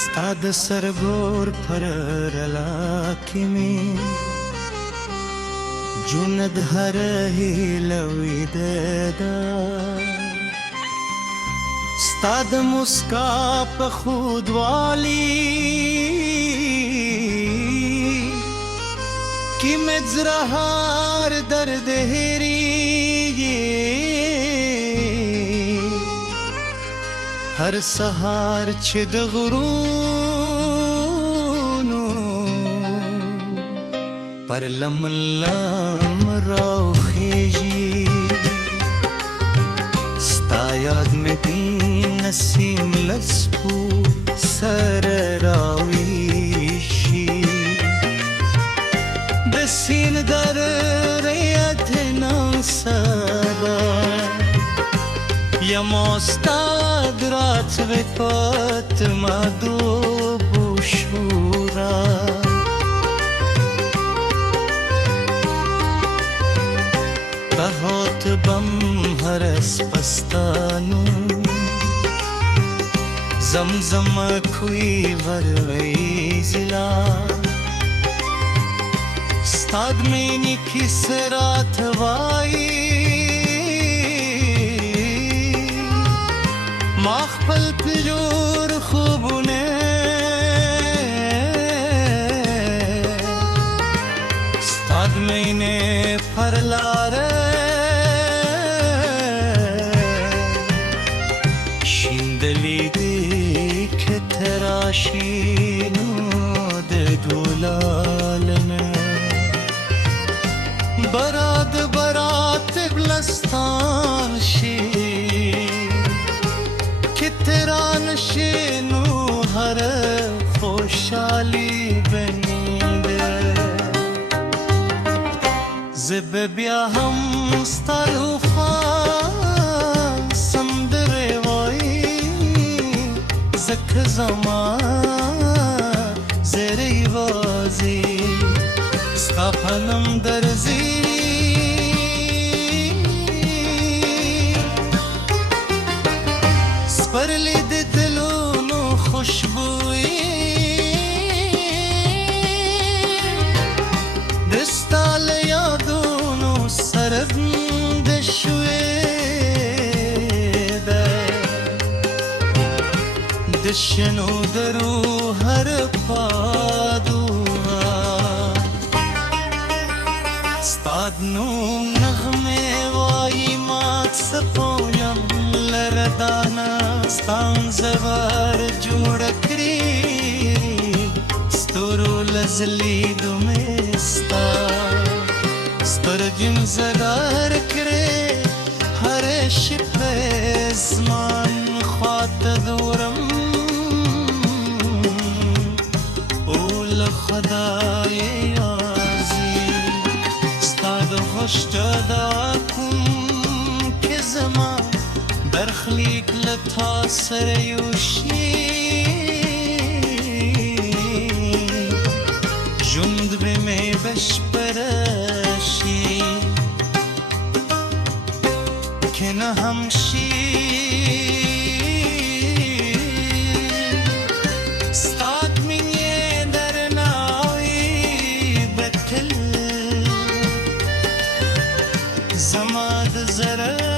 ستا د سرګور پر رلاکې مې جند هر هیله ویده ده ستا د مسکا په خودوالي کې مې زړه هر درد هېرېږي هر سهار چې د غرونو پر لمن لم راوخېږي ستا یاد مې دی نسیم لسپو سره راویشي د سین در ریت ناسبا یم استاد رات وفات مدوب و شورا بهات بم هر اسپستانو زمزم کوی ورغی زلا ستاد مینی کس رات وائی ما خپل پلور خوبونه ستاد مینه پر لاره شیندلی دی که تراشینو د دولالنه برات برات بلستان شی تیرا نشینو هر خوشحالی بنیده زب بیا هم ستالوفا سمدر وای زک زمان زری وازی سخنم درزی سپرلی د دلونو خوشبوئی دستا له یادونو سرګند شوې ده د شنو درو هر پادوا ستاد نوم نغمه وای مات سپویم لردانا ستان زوار جوړ کړی ستورو لزلیدو مې ستا سترګم زدار کړې هر شپه زمان خواته دورم او له خدای یازي ستا د خوشته دا کوم کې زمان برخلیک لتا سره یوشي ژوند به مې بشپړه شي که نه هم شي ستاد مینې درناوي به تل زما د زړه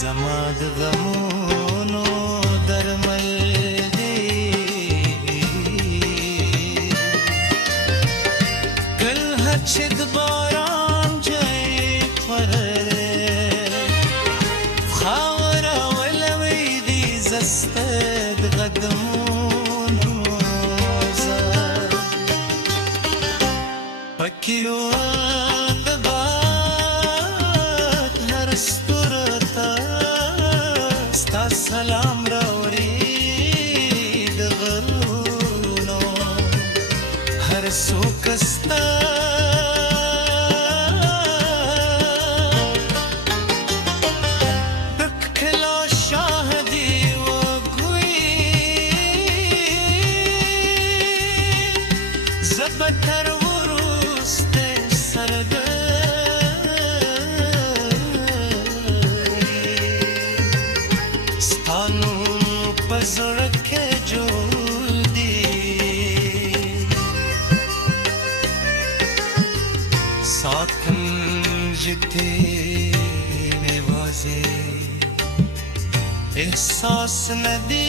زما د غمونو درمل دی گل هر چې د باران جای خوره خاوره ولوی دی زسته د قدمونو زر پکې و د जिथे नवाजे एहसास नदी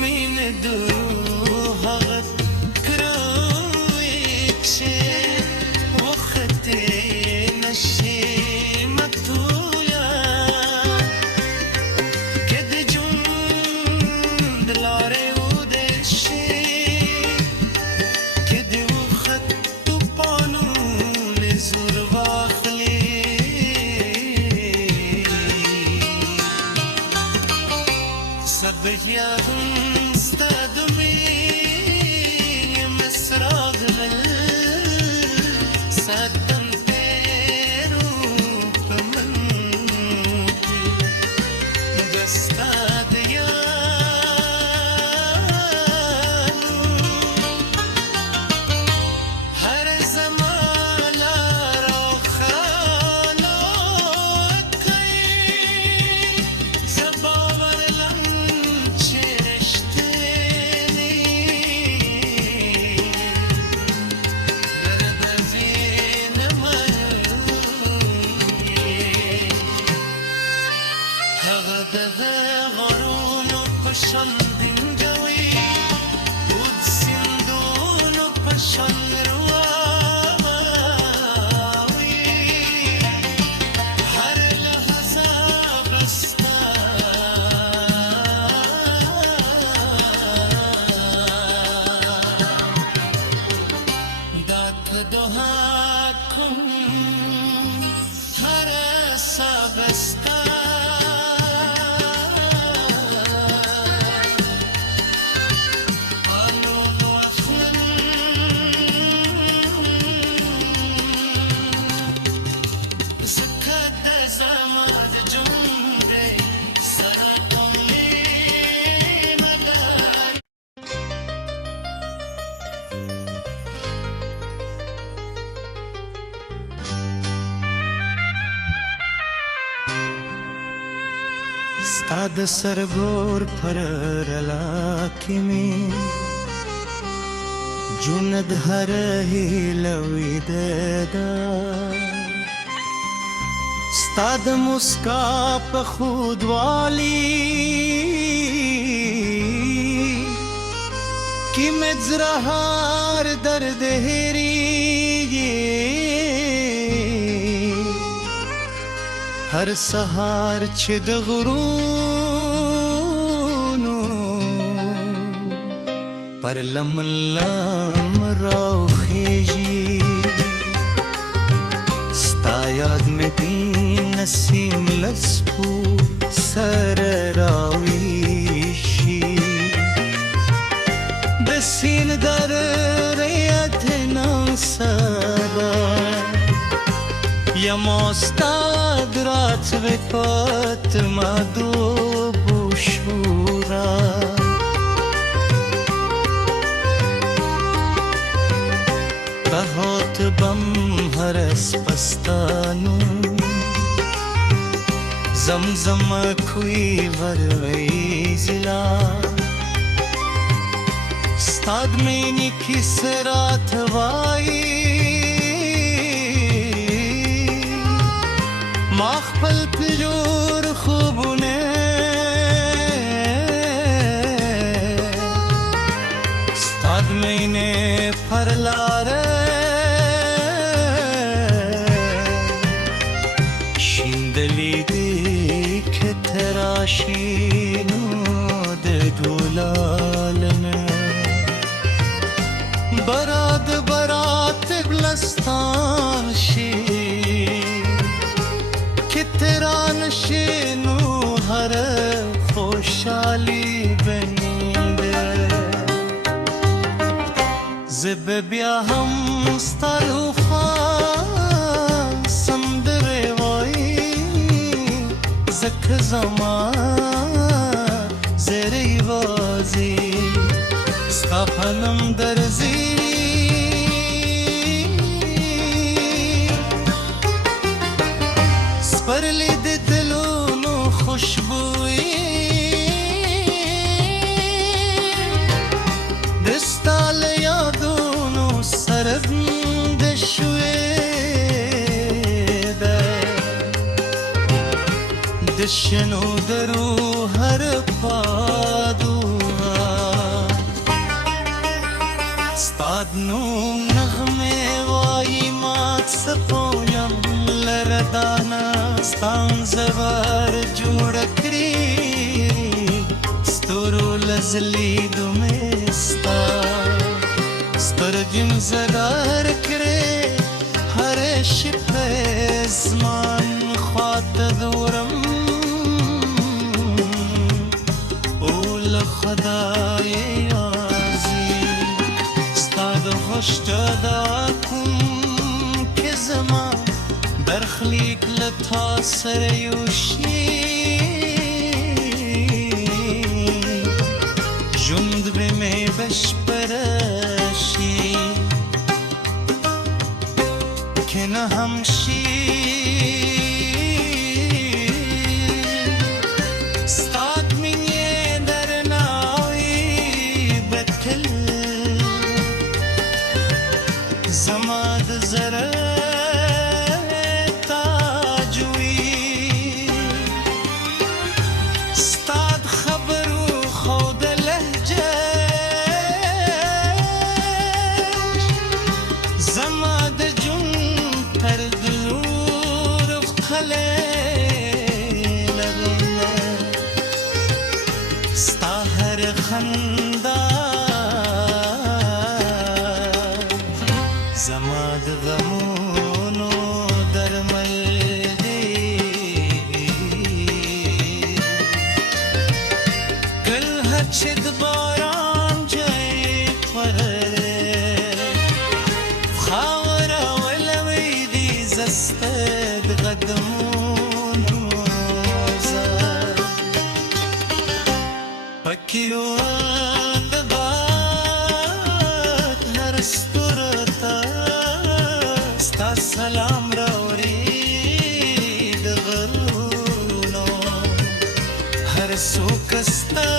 मीन दो हगत करोइचे वक्त नशे मकतूला كد جند لاره بياهم استدمي مسراغ من صدم بيرو بمن دستاد يانو هر زمان را خانا كي زباور لن Şandın gavi, udsindunu paşan ruavi, her lahza basta, dat dohakum, her asa basta. ستاد سرگور پر رلاکی می جند هر هیلوی ددا ستاد مسکا په خود والی کی مزرهار درد هری هر سهار چې د غرونو پر لملام راوخیږي ستا یاد مې دین نسیم لسپو سر راویشي د سین در ریت ناسبا یم استاد رات وفات مدوب و شورا بهات بم هر اسپستانو زمزم کوی وروی زلا ستاد مینی کس رات وائی ما خپل پجور خوبونه ستاد مینه پر لاره شیندلی دی که تراشینو د دولالنه برات برات بلستان شی تیرا نشینو هر خوشحالی بنیده زب بیا هم ستالو خان سمدر وای زک زمان زری وازی سخنم درزی سپرلی د دلونو خوشبوئی जश्नो दरू हर पादुआ स्तादनु नगमे वाई मात सपोयम लरदाना स्तान जवार जोड़करी स्तुरु लजली दुमेस्ता स्तरजन जरार करे हर शिपे ज़मान ख्वात दूरम ओल खदाए आज़ी स्ताद खुशदा कुम के ज़मान बरखलीक लथा सरयुशी जुंद में बशपरशी के न हमशी स्ताद मिंगे दरनाई बतल जमाद जरा खंदा जमाद गमोनो दरमल दे कल हचद बारान जाए पर खावरा वलवैदी जस्तद गदमोनो पकियो سلام راوړي د غرونو هر څوک ستا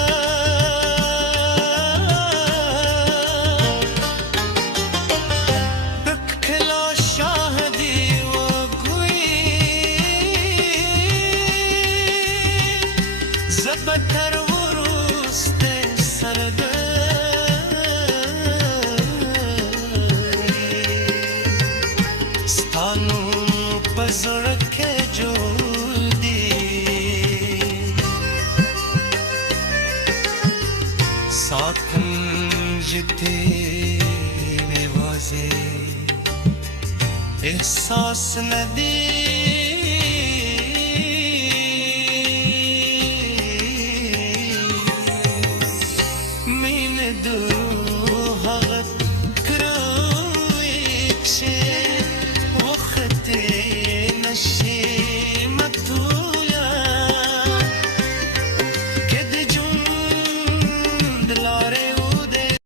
د ښکلا شاهدي وګوي زه به تر وروسته سرګردی زړه کې جوړ دي ساتن جته مې وځي احساس ندی مين دور